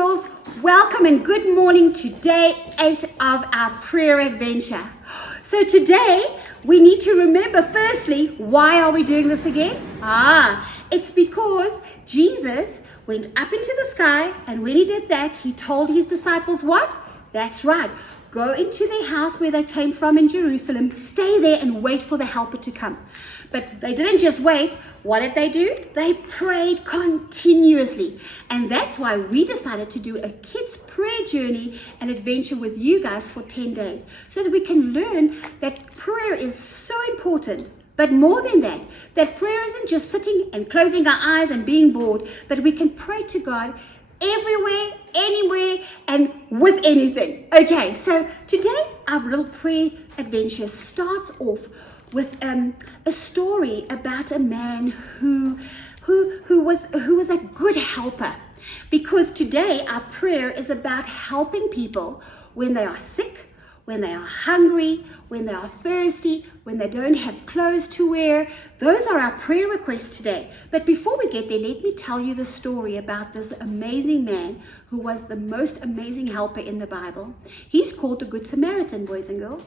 girls, welcome and good morning to day 8 of our prayer adventure. So today we need to remember firstly, why are we doing this again? It's because Jesus went up into the sky, and when he did that, he told his disciples what? That's right. Go into their house where they came from in Jerusalem, stay there and wait for the helper to come. But they didn't just wait. What did they do? They prayed continuously. And that's why we decided to do a kids' prayer journey and adventure with you guys for 10 days. So that we can learn that prayer is so important. But more than that, that prayer isn't just sitting and closing our eyes and being bored, but we can pray to God everywhere, anywhere, and with anything. Okay, so today our little prayer adventure starts off with a story about a man who was a good helper. Because today our prayer is about helping people when they are sick, when they are hungry, when they are thirsty, when they don't have clothes to wear. Those are our prayer requests today. But before we get there, let me tell you the story about this amazing man who was the most amazing helper in the Bible. He's called the Good Samaritan, boys and girls.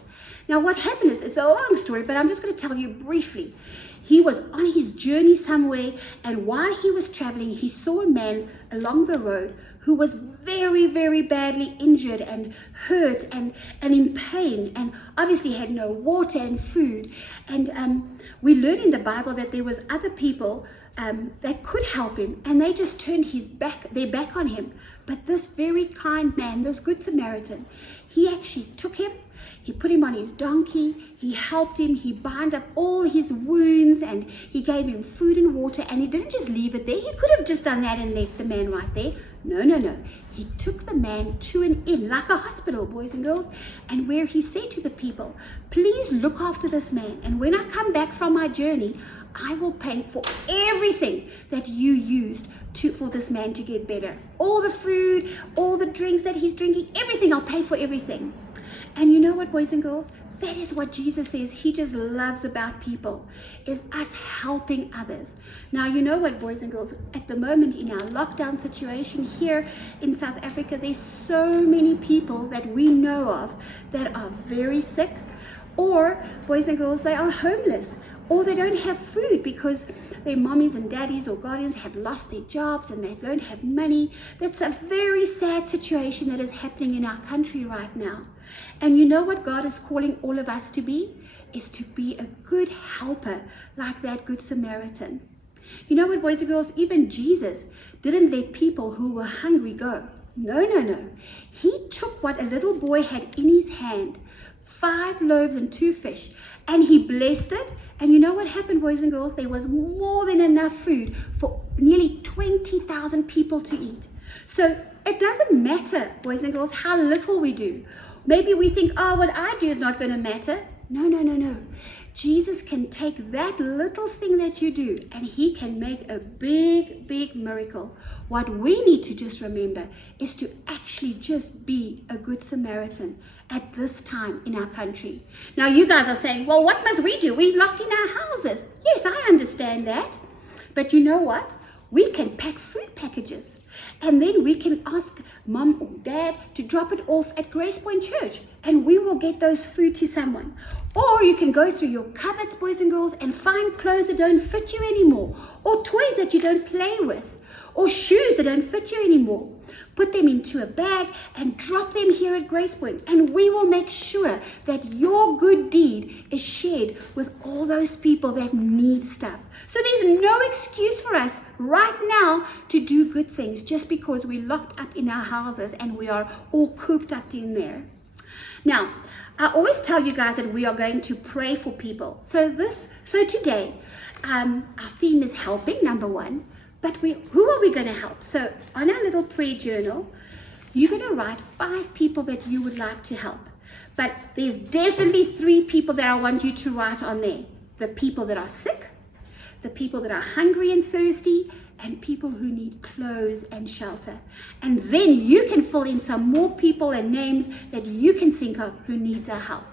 Now what happened is, it's a long story, but I'm just going to tell you briefly. He was on his journey somewhere, and while he was traveling, he saw a man along the road who was very, very badly injured and hurt and in pain, and obviously had no water and food. And we learn in the Bible that there was other people that could help him, and they just turned their back on him. But this very kind man, this Good Samaritan, he actually took him. He put him on his donkey, he helped him, he bound up all his wounds, and he gave him food and water, and he didn't just leave it there. He could have just done that and left the man right there. No. He took the man to an inn, like a hospital, boys and girls, and where he said to the people, please look after this man, and when I come back from my journey, I will pay for everything that you used for this man to get better. All the food, all the drinks that he's drinking, everything, I'll pay for everything. And you know what, boys and girls? That is what Jesus says he just loves about people, is us helping others. Now, you know what, boys and girls? At the moment in our lockdown situation here in South Africa, there's so many people that we know of that are very sick, or, boys and girls, they are homeless, or they don't have food because their mommies and daddies or guardians have lost their jobs and they don't have money. That's a very sad situation that is happening in our country right now. And you know what God is calling all of us to be? Is to be a good helper like that Good Samaritan. You know what, boys and girls? Even Jesus didn't let people who were hungry go. No. He took what a little boy had in his hand, 5 loaves and 2 fish, and he blessed it. And you know what happened, boys and girls? There was more than enough food for nearly 20,000 people to eat. So it doesn't matter, boys and girls, how little we do. Maybe we think, what I do is not going to matter. No. Jesus can take that little thing that you do, and he can make a big, big miracle. What we need to just remember is to actually just be a Good Samaritan at this time in our country. Now you guys are saying, well, what must we do? We're locked in our houses. Yes, I understand that. But you know what? We can pack food packages. And then we can ask mom or dad to drop it off at Grace Point Church, and we will get those food to someone. Or you can go through your cupboards, boys and girls, and find clothes that don't fit you anymore, or toys that you don't play with, or shoes that don't fit you anymore. Put them into a bag and drop them here at Grace Point, and we will make sure that your good deed is shared with all those people that need stuff. So there's no excuse for us right now to do good things just because we're locked up in our houses and we are all cooped up in there. Now, I always tell you guys that we are going to pray for people. So today, our theme is helping, number 1. But who are we going to help? So on our little prayer journal, you're going to write 5 people that you would like to help. But there's definitely 3 people that I want you to write on there. The people that are sick, the people that are hungry and thirsty, and people who need clothes and shelter. And then you can fill in some more people and names that you can think of who needs our help.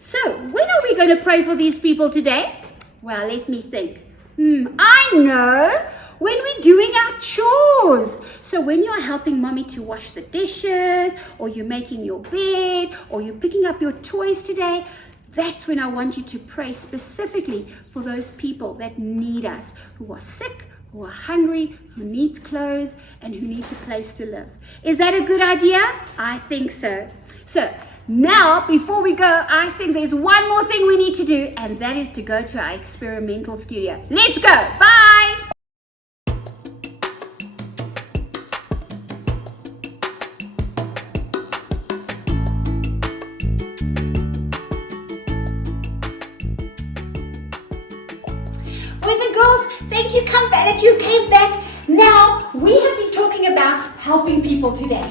So when are we going to pray for these people today? Well, let me think. I know. when we're doing our chores. So when you're helping mommy to wash the dishes, or you're making your bed, or you're picking up your toys today, that's when I want you to pray specifically for those people that need us, who are sick, who are hungry, who needs clothes, and who needs a place to live. Is that a good idea? I think so. So now, before we go, I think there's one more thing we need to do, and that is to go to our experimental studio. Let's go. Bye. Boys and girls, thank you that you came back. Now, we have been talking about helping people today.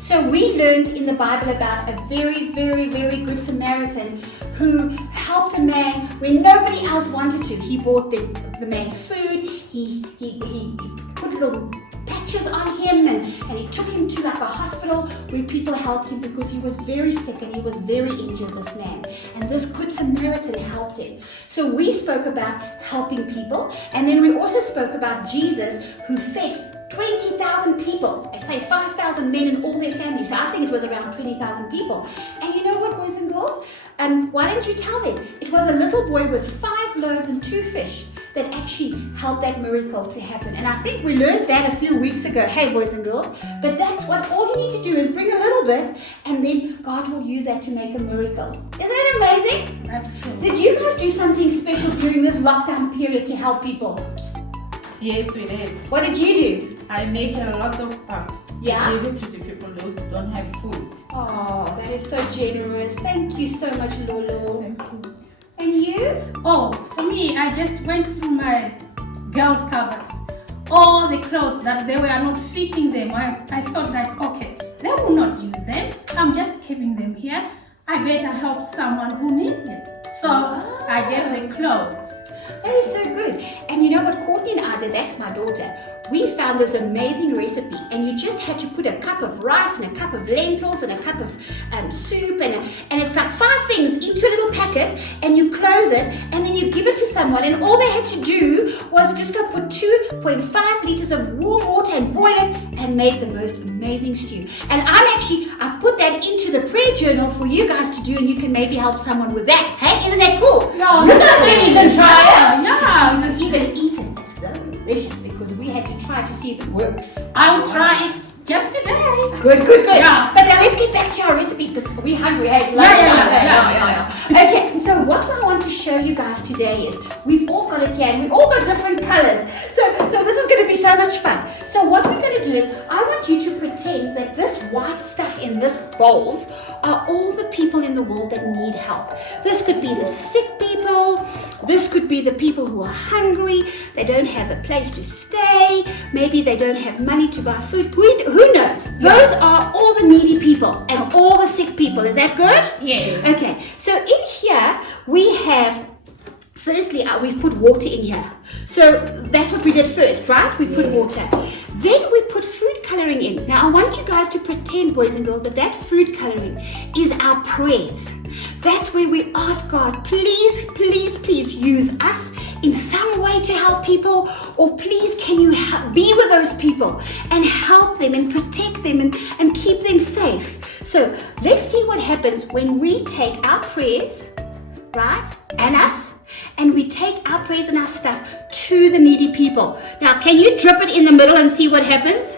So we learned in the Bible about a very, very, very good Samaritan who helped a man when nobody else wanted to. He bought the man food, he put little patches on him and he took him to like a hospital where people helped him because he was very sick and he was very injured, this man. And this good Samaritan helped him. So we spoke about helping people, and then we also spoke about Jesus who fed 20,000 people. I say 5,000 men and all their families. So I think it was around 20,000 people. And you know what, boys and girls? Why don't you tell them? It was a little boy with 5 loaves and 2 fish that actually helped that miracle to happen. And I think we learned that a few weeks ago. Hey, boys and girls. But that's what all you need to do is bring a little bit, and then God will use that to make a miracle. Isn't it amazing? That's cool. Did you guys do something special during this lockdown period to help people? Yes, we did. What did you do? I made a lot of pap. Yeah? Give it to the people who don't have food. Oh, that is so generous. Thank you so much, Lolo. Thank you. And you? Oh, for me, I just went through my girls' cupboards. All the clothes that they were not fitting them. I thought that, okay, they will not use them. I'm just keeping them here. I better help someone who needs them. So I gave the clothes. That is so good. And you know what Courtney and I did? That's my daughter. We found this amazing recipe, and you just had to put a cup of rice and a cup of lentils and a cup of soup and it's like 5 things into a little packet, and you close it and then you give it to someone, and all they had to do was just go put 2.5 liters of warm water and boil it, and made the most amazing stew. And I've put that into the prayer journal for you guys to do, and you can maybe help someone with that. Hey, isn't that cool? No, you you guys didn't even try it. Yeah. You even eat it. It's delicious because we had to try to see if it works. I'll try it just today. Good. Yeah. But now let's get back to our recipe because we're hungry. Hey, it's lunchtime. Okay, so what I want to show you guys today is we've all got it here and we've all got different colors. So this is going to be so much fun. So what we're going to do is I want you to pretend that this white stuff in this bowls are all the people in the world that need help. This could be the sick people. This could be the people who are hungry, they don't have a place to stay, maybe they don't have money to buy food, who knows? Those are all the needy people and all the sick people. Is that good? Yes. Okay, so in here we have, firstly we've put water in here. So that's what we did first, right? We put water. Then we put food coloring in. Now I want you guys to pretend, boys and girls, that food coloring is our prayers. That's where we ask God, please, please, please use us in some way to help people, or please can you be with those people and help them and protect them and keep them safe. So let's see what happens when we take our prayers, right, and us, and we take our prayers and our stuff to the needy people. Now, can you drip it in the middle and see what happens?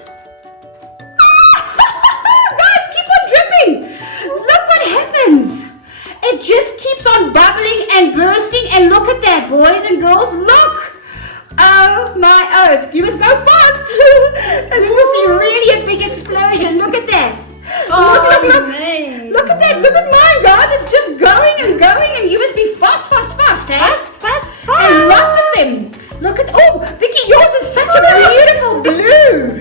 Guys, keep on dripping. Look what happens. It just keeps on bubbling and bursting, and look at that, boys and girls, look. Oh my oath, you must go fast. And then we'll see really a big explosion. Look at that. Look. Nice. Look at that, look at mine, guys. It's just going, and you must be fast, eh? Fast. And lots of them. Look at, oh, Vicky, yours is such a beautiful blue.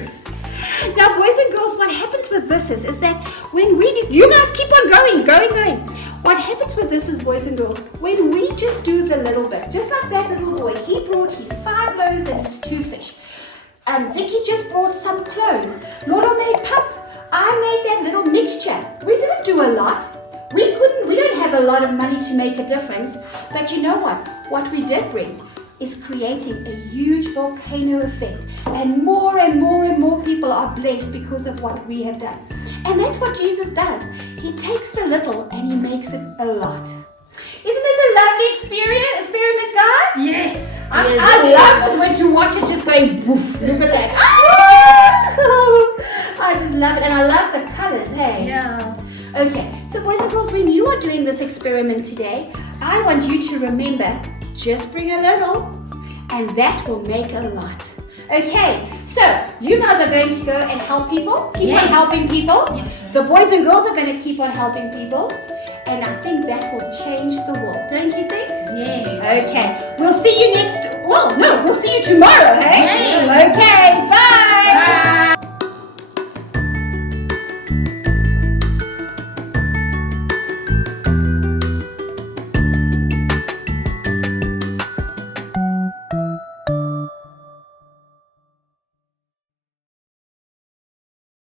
Now, boys and girls, what happens with this is that when you guys keep on going. What happens with this is, boys and girls, when we just do the little bit, just like that little boy, he brought his 5 loaves and his 2 fish. Vicky just brought some clothes. Lolo made pap. I made that little mixture. We didn't do a lot. We don't have a lot of money to make a difference. But you know what? What we did bring is creating a huge volcano effect, and more and more and more people are blessed because of what we have done. And that's what Jesus does. He takes the little and he makes it a lot. Isn't this a lovely experiment, guys? Yeah. I love this when to watch it just going boof. Look at that. I just love it, and I love the colors, hey? Yeah. Okay, so boys and girls, when you are doing this experiment today, I want you to remember, just bring a little, and that will make a lot. Okay, so you guys are going to go and help people. Keep on helping people. Yes. The boys and girls are going to keep on helping people. And I think that will change the world, don't you think? Yes. Okay, we'll see you we'll see you tomorrow, hey? Yes. Okay.